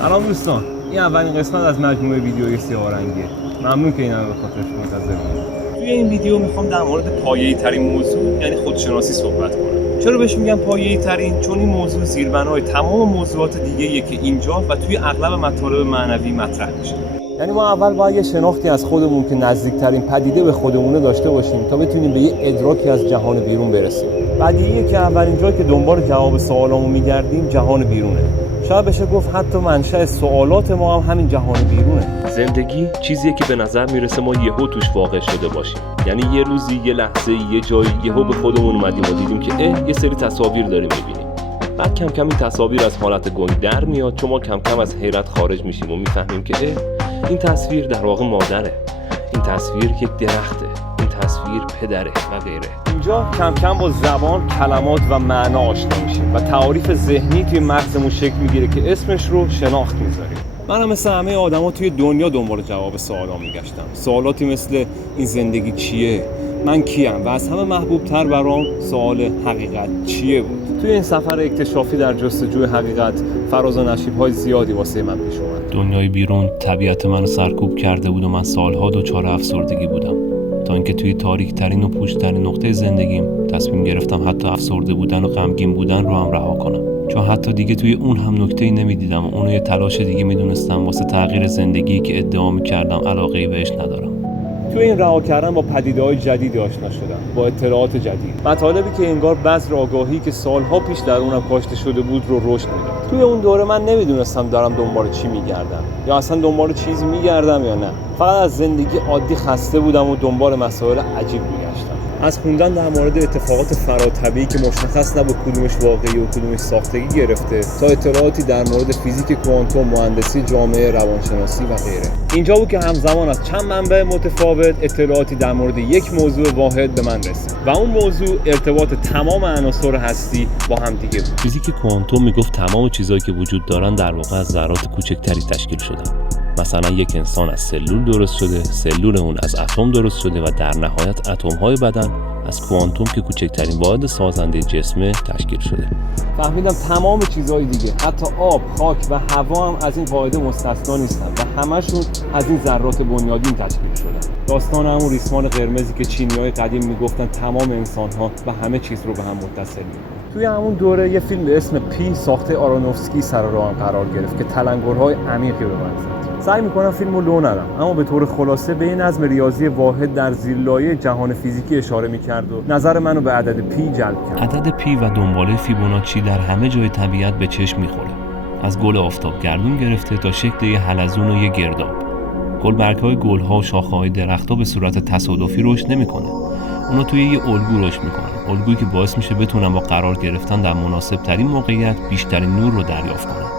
سلام دوستان، این اولین قسمت از مجموعه ویدیوی سیاه رنگیه. ممنون که این همه به خاطرش منتظر بودید. توی این ویدیو میخوام در مورد پایه‌ای ترین موضوع یعنی خودشناسی صحبت کنم. چرا بهش میگم پایه‌ای ترین؟ چون این موضوع زیربنای تمام موضوعات دیگه‌ایه که اینجا و توی اغلب مطالب معنوی مطرح میشه. یعنی ما اول باید یه شناختی از خودمون که نزدیکترین پدیده به خودمونه داشته باشیم تا بتونیم به یه ادراکی از جهان بیرون برسیم. بدیهیه که اولین جایی که دنبال جواب سوالامون میگردیم جهان بیرونه. شاید بشه گفت حتی منشأ سوالات ما هم همین جهان بیرونه. زندگی چیزیه که به نظر میرسه ما یهو توش واقع شده باشیم. یعنی یه روزی، یه لحظه، یه جایی یهو به خودمون اومدیم و دیدیم که یه سری تصاویر داریم میبینیم. بعد کم کم این تصاویر از حالت گنگ در میاد، چون ما کم کم از حیرت خارج میشیم و میفهمیم که این تصویر در واقع مادره، این تصویر یک درخته، این تصویر پدره و غیره. اینجا کم کم با زبان، کلمات و معنا آشنا میشیم و تعاریف ذهنی توی مغزمون شکل میگیره که اسمش رو شناخت میذاریم. منم مثل همه آدما توی دنیا دنبال جواب سوالا میگشتم. سوالاتی مثل این زندگی چیه؟ من کیم؟ و از همه محبوب تر برام سوال حقیقت چیه بود. توی این سفر اکتشافی در جستجوی حقیقت فراز و نشیب‌های زیادی واسه من پیش اومد. دنیای بیرون طبیعت منو سرکوب کرده بود و من سالها دچار افسردگی بودم، تا اینکه توی تاریک ترین و پوچ ترین نقطه زندگیم تصمیم گرفتم حتی افسرده بودن و غمگین بودن رو هم رها کنم، چون حتی دیگه توی اون هم نکته‌ای نمیدیدم و اونو یه تلاش دیگه میدونستم واسه تغییر زندگی که ادعا می‌کردم علاقه‌ای بهش ندارم. توی این رها کردن با پدیده‌های جدیدی آشنا شدم، با اطلاعات جدید، مطالبی که انگار بذر آگاهی که سالها پیش در اونم کاشته شده بود رو رشد میداد. توی اون دوره من نمیدونستم دارم دنبال چی میگردم یا اصلا دنبال چیزی میگردم یا نه. فقط از زندگی عادی خسته بودم و دنبال مسائل عجیب میگشتم. از خوندن در مورد اتفاقات فراتبیعی که مشخص نبود کدومش واقعی و کدومش ساختگی گرفته تا اطلاعاتی در مورد فیزیک کوانتوم، مهندسی جامعه، روانشناسی و غیره. اینجا بود که همزمان از چند منبع متفاوت اطلاعاتی در مورد یک موضوع واحد به من رسید و اون موضوع ارتباط تمام عناصر هستی با هم دیگه بود. فیزیک کوانتوم میگفت تمام چیزایی که وجود دارن در واقع از ذرات کوچکتری تشکیل شدن. مثلا یک انسان از سلول درست شده، سلول اون از اتم درست شده و در نهایت اتم‌های بدن از کوانتوم که کوچکترین واحد سازنده جسمه تشکیل شده. فهمیدم تمام چیزهای دیگه، حتی آب، خاک و هوا هم از این قاعده مستثنا نیستن و همشون از این ذرات بنیادین تشکیل شدن. داستان همون ریسمان قرمزی که چینی‌های قدیم میگفتن تمام انسان‌ها و همه چیز رو به هم متصل می‌کنه. توی همون دوره یه فیلم به اسم پی ساخته آرونوفسکی سر راهم قرار گرفت که تلنگرهای عمیقی به من زد. سعی میکنم فیلم رو لو ندم، اما به طور خلاصه به این نظم ریاضی واحد در زیرلایه جهان فیزیکی اشاره میکرد و نظر منو به عدد پی جلب کرد. عدد پی و دنباله فیبوناچی در همه جای طبیعت به چشم میخوره. از گل آفتابگردون گرفته تا شکل یه حلزون و یه گرداب. گلبرگ‌های گل‌ها و شاخه‌های درخت‌ها به صورت تصادفی رشد نمی‌کنه. اونا توی یه الگو رشد می‌کنن. الگویی که باعث میشه بتونن با قرار گرفتن در مناسب‌ترین موقعیت بیشترین نور رو دریافت کنن.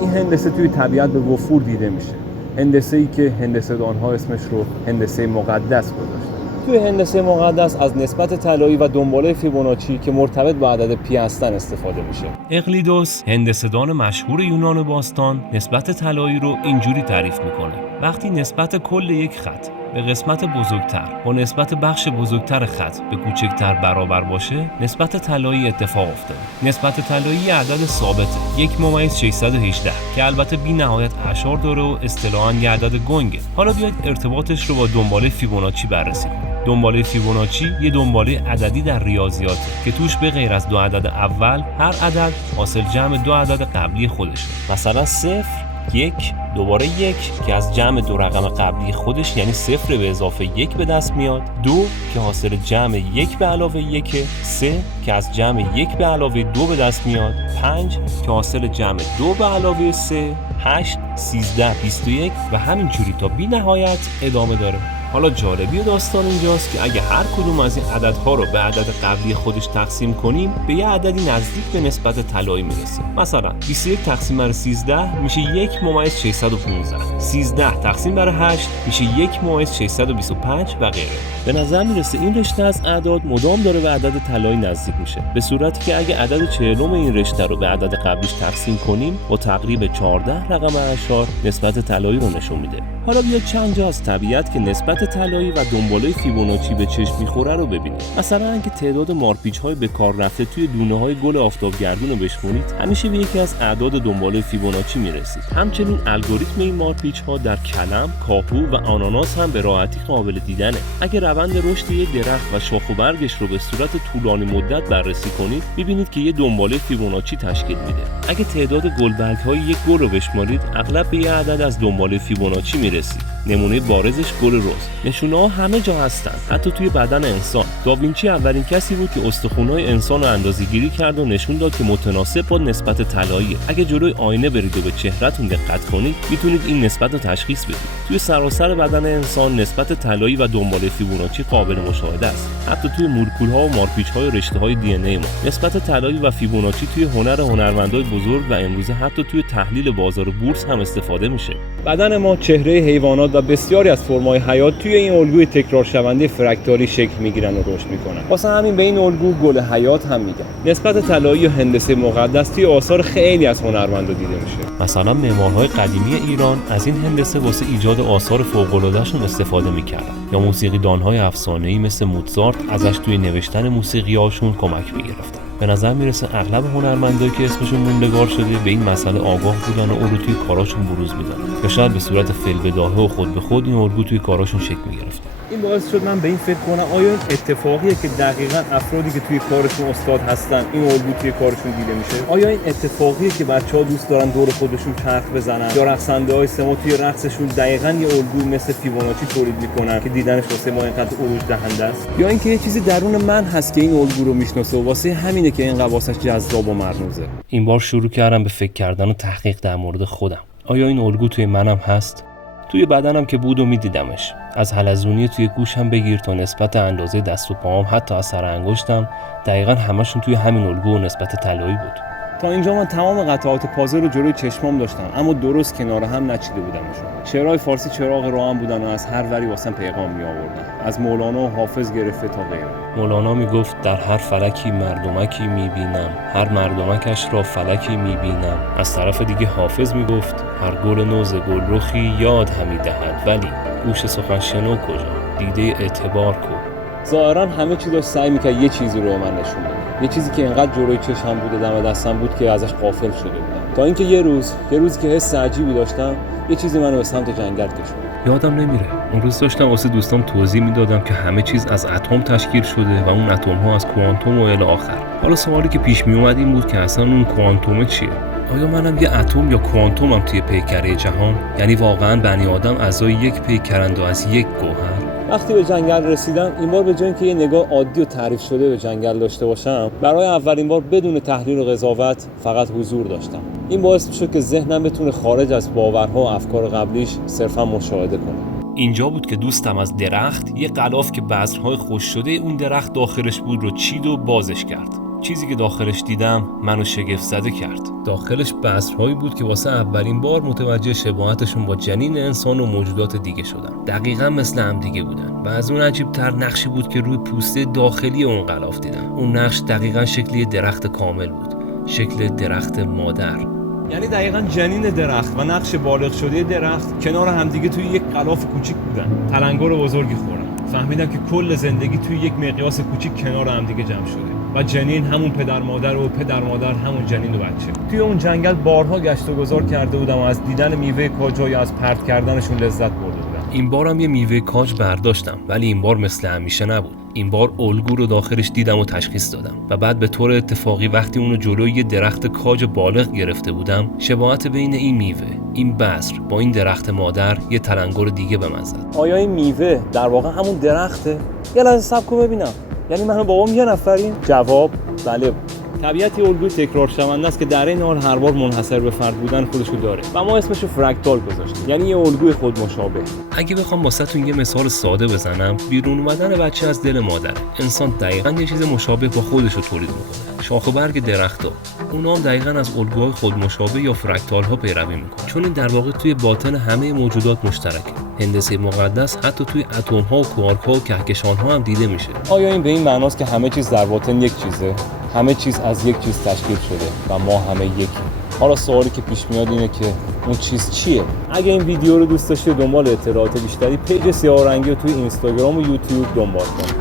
این هندسه توی طبیعت به وفور دیده میشه. هندسه‌ای که هندسه‌دان‌ها اسمش رو هندسه مقدس گذاشتن. توی هندسه مقدس از نسبت طلایی و دنباله فیبوناچی که مرتبط با عدد پی هستن استفاده میشه. اقلیدوس، هندسه‌دان مشهور یونان باستان، نسبت طلایی رو اینجوری تعریف میکنه: وقتی نسبت کل یک خط به قسمت بزرگتر با نسبت بخش بزرگتر خط به کوچکتر برابر باشه، نسبت طلایی اتفاق افتاده. نسبت طلایی عدد ثابته، 1/618 که البته بی نهایت اعشار داره و اصطلاحاً یه عدد گنگه. حالا بیاید ارتباطش رو با دنباله فیبوناچی بررسی کنیم. دنباله فیبوناچی یه دنباله عددی در ریاضیاته که توش به غیر از دو عدد اول، هر عدد حاصل جمع دو عدد قبلی خودشه. مثلا 0 1 دوباره 1 که از جمع دو رقم قبلی خودش یعنی 0 به اضافه 1 به دست میاد، 2 که حاصل جمع 1 به علاوه 1، 3 که از جمع 1 به علاوه 2 به دست میاد، 5 که حاصل جمع 2 به علاوه 3، 8 13 21 و همینجوری تا بی نهایت ادامه داره. حالا جالبی داستان اینجاست که اگه هر کدوم از این عددها رو به عدد قبلی خودش تقسیم کنیم به یه عددی نزدیک به نسبت طلایی میرسه. مثلا 21 تقسیم بر 13 میشه 1/615. 13 تقسیم بر 8 میشه 1/625 و غیره. به نظر میرسه این رشته از اعداد مدام داره به عدد طلایی نزدیک میشه، به صورتی که اگه عدد 40 این رشته رو به عدد قبلیش تقسیم کنیم با تقریب 14 رقم اعشار نسبت طلایی رو نشون میده. حالا بیا چند جا از طبیعت که نسبت نسبت طلایی و دنباله فیبوناچی به چشم میخوره رو ببینید. مثلا اگه تعداد مارپیچ‌های به کار رفته توی دونه‌های گل آفتابگردون رو بشمونید، همیشه به یکی از اعداد دنباله فیبوناچی میرسید. همچنین الگوریتم این مارپیچ‌ها در کلم، کاهو و آناناس هم به راحتی قابل دیدنه. اگه روند رشد یک درخت و شاخ و برگش رو به صورت طولانی مدت بررسی کنید، می‌بینید که یه دنباله فیبوناچی تشکیل میده. اگه تعداد گلبرگ‌های یک گل رو بشمارید، اغلب به یه عدد از دنباله فیبوناچی میرسید. نمونه بارزش گل رز. نشونه‌ها همه جا هستن، حتی توی بدن انسان. داوینچی اولین کسی بود که استخوان‌های انسان رو اندازه‌گیری کرد و نشون داد که متناسب با نسبت طلایی. اگه جلوی آینه برید و به چهره‌تون دقت کنید، میتونید این نسبت رو تشخیص بدید. توی سراسر بدن انسان نسبت طلایی و دنباله فیبوناچی قابل مشاهده است. حتی توی مولکول‌ها و مارپیچ‌های و رشته‌های دی ان ای ما. نسبت طلایی و فیبوناچی توی هنر هنرمندای بزرگ و امروزه حتی توی تحلیل بازار بورس هم استفاده میشه. بدن ما، چهره حیوانات و بسیاری از فرم‌های حیات توی این الگوی تکرار شونده فرکتالی شکل میگیرن و رشد میکنن. واسه همین به این الگو گل حیات هم میگن. نسبت طلایی و هندسه مقدس توی آثار خیلی از هنرمندا دیده میشه. مثلا معمارهای قدیمی ایران از این هندسه واسه ایجاد آثار فوق‌العاده‌شون استفاده میکردن، یا موسیقیدان‌های افسانه‌ای مثل موزارت ازش توی نوشتن موسیقی‌هاشون کمک میگرفتن. به نظر میرسه اغلب هنرمندایی که اسمشون موندگار شده به این مسئله آگاه بودن و اون رو توی کاراشون بروز میدن، یا شاید به صورت فی‌البداهه و خود به خود این الگو توی کاراشون شکل میگرفت. این باعث شد من به این فکر کنم آیا این اتفاقیه که دقیقاً افرادی که توی کارشون استاد هستن این الگو توی کارشون دیده میشه؟ آیا این اتفاقیه که بچه‌ها دوست دارن دور خودشون چرخ بزنن، یا رقصنده‌های سمو توی رقصشون دقیقاً یه الگو مثل فیبوناچی تولید میکنن که دیدنش واسه ما اینقدر اوج دهنده است؟ یا اینکه یه چیزی درون من هست که این الگو رو میشناسه و واسه همینه که اینقدر واسش جذاب و مرموزه؟ این بار شروع کردم به فکر کردن و تحقیق در مورد خودم. آیا این الگو توی منم هست؟ توی بدنم که بود و میدیدمش. از حلزونی توی گوشم بگیر تا نسبت اندازه دست و پاهم، حتی از سر انگشتم، دقیقاً همشون توی همین الگو و نسبت طلایی بود. تا اینجا من تمام قطعات پازل رو جلوی چشمام داشتم، اما درست کنار هم نچیده بودمشون. شعرهای فارسی چراغ راهم بودن و از هر وری واسم پیغام می آوردن، از مولانا و حافظ گرفته تا غیره. مولانا میگفت در هر فلکی مردمکی میبینم، هر مردمکش را فلکی میبینم. از طرف دیگه حافظ میگفت هر گل نوز گل رخی یاد همی دهد، ولی گوش سخن شنو کجا، دیده اعتبار کو. ظاهرا همه چی داشت سعی میکرد یه چیزی رو به من نشون بده، یه چیزی که اینقدر جلوی چشم بوده، دم دستم بود که ازش غافل شده بودم. تا اینکه یه روزی که حس عجیبی داشتم، یه چیزی منو به سمت جنگل کشوند. یادم نمیره اون روز داشتم واسه دوستام توضیح میدادم که همه چیز از اتم تشکیل شده و اون اتم ها از کوانتوم و الی آخر. حالا سوالی که پیش می اومد این بود که اصلا اون کوانتوم چیه؟ آیا منم یه اتم یا کوانتومم توی پیکره جهان؟ یعنی واقعا بنی آدم اعضای یک پیکرند و از یک گوهر؟ وقتی به جنگل رسیدم، این بار به جای اینکه یه نگاه عادی و تعریف شده به جنگل داشته باشم، برای اولین بار بدون تحلیل و قضاوت فقط حضور داشتم. این باعث شد که ذهنم بتونه خارج از باورها و افکار قبلیش صرفا مشاهده کنه. اینجا بود که دوستم از درخت یه غلاف که بذرهای خشک شده اون درخت داخلش بود رو چید و بازش کرد. چیزی که داخلش دیدم منو شگفت زده کرد. داخلش بذرهایی بود که واسه اولین بار متوجه شباهتشون با جنین انسان و موجودات دیگه شدم. دقیقاً مثل هم دیگه بودن. و از اون عجیب‌تر نقشی بود که روی پوسته داخلی اون غلاف دیدم. اون نقش دقیقاً شکلی درخت کامل بود. شکل درخت مادر. یعنی دقیقاً جنین درخت و نقش بالغ شده درخت کنار همدیگه توی یک غلاف کوچیک بودن. تلنگر بزرگی خوردن. فهمیدم که کل زندگی توی یک مقیاس کوچیک کنار همدیگه جمع شده. و جنین همون پدر مادر و پدر مادر همون جنین و بچه. توی اون جنگل بارها گشت و گذار کرده بودم و از دیدن میوه کاج‌ها یا از پرت کردنشون لذت برده بودم. این بارم یه میوه کاج برداشتم، ولی این بار مثل همیشه نبود. این بار الگو رو داخلش دیدم و تشخیص دادم و بعد به طور اتفاقی وقتی اونو جلوی یه درخت کاج بالغ گرفته بودم، شباهت بین این میوه، این بذر با این درخت مادر یه تلنگر دیگه به من زد. آیا این میوه در واقع همون درخته؟ یه لحظه صبر کن ببینم. یعنی من و بابام یه نفریم؟ جواب بله. طبیعتی الگوی تکرار شونده است که در این حال هر بار منحصر به فرد بودن خودشو داره و ما اسمشو فرکتال گذاشتیم، یعنی یه الگوی خود مشابه. اگه بخوام واسهتون یه مثال ساده بزنم، بیرون اومدن بچه از دل مادر. انسان دقیقاً یه چیز مشابه با خودشو تولید میکنه. شاخ و برگ درخت‌ها، اونا هم دقیقاً از الگوهای خود مشابه یا فرکتال ها پیروی میکنن، چون این در واقع توی باطن همه موجودات مشترکه. هندسه مقدس حتی توی اتم ها و کوارک ها و کهکشان ها هم دیده میشه. آیا این به این معناست که همه چیز در باطن یک چیزه؟ همه چیز از یک چیز تشکیل شده و ما همه یکیم. حالا سوالی که پیش میاد اینه که اون چیز چیه. اگه این ویدیو رو دوست داشتی دنبال اطلاعات بیشتری پیج سیاه‌رنگی رو توی اینستاگرام و یوتیوب دنبال کن.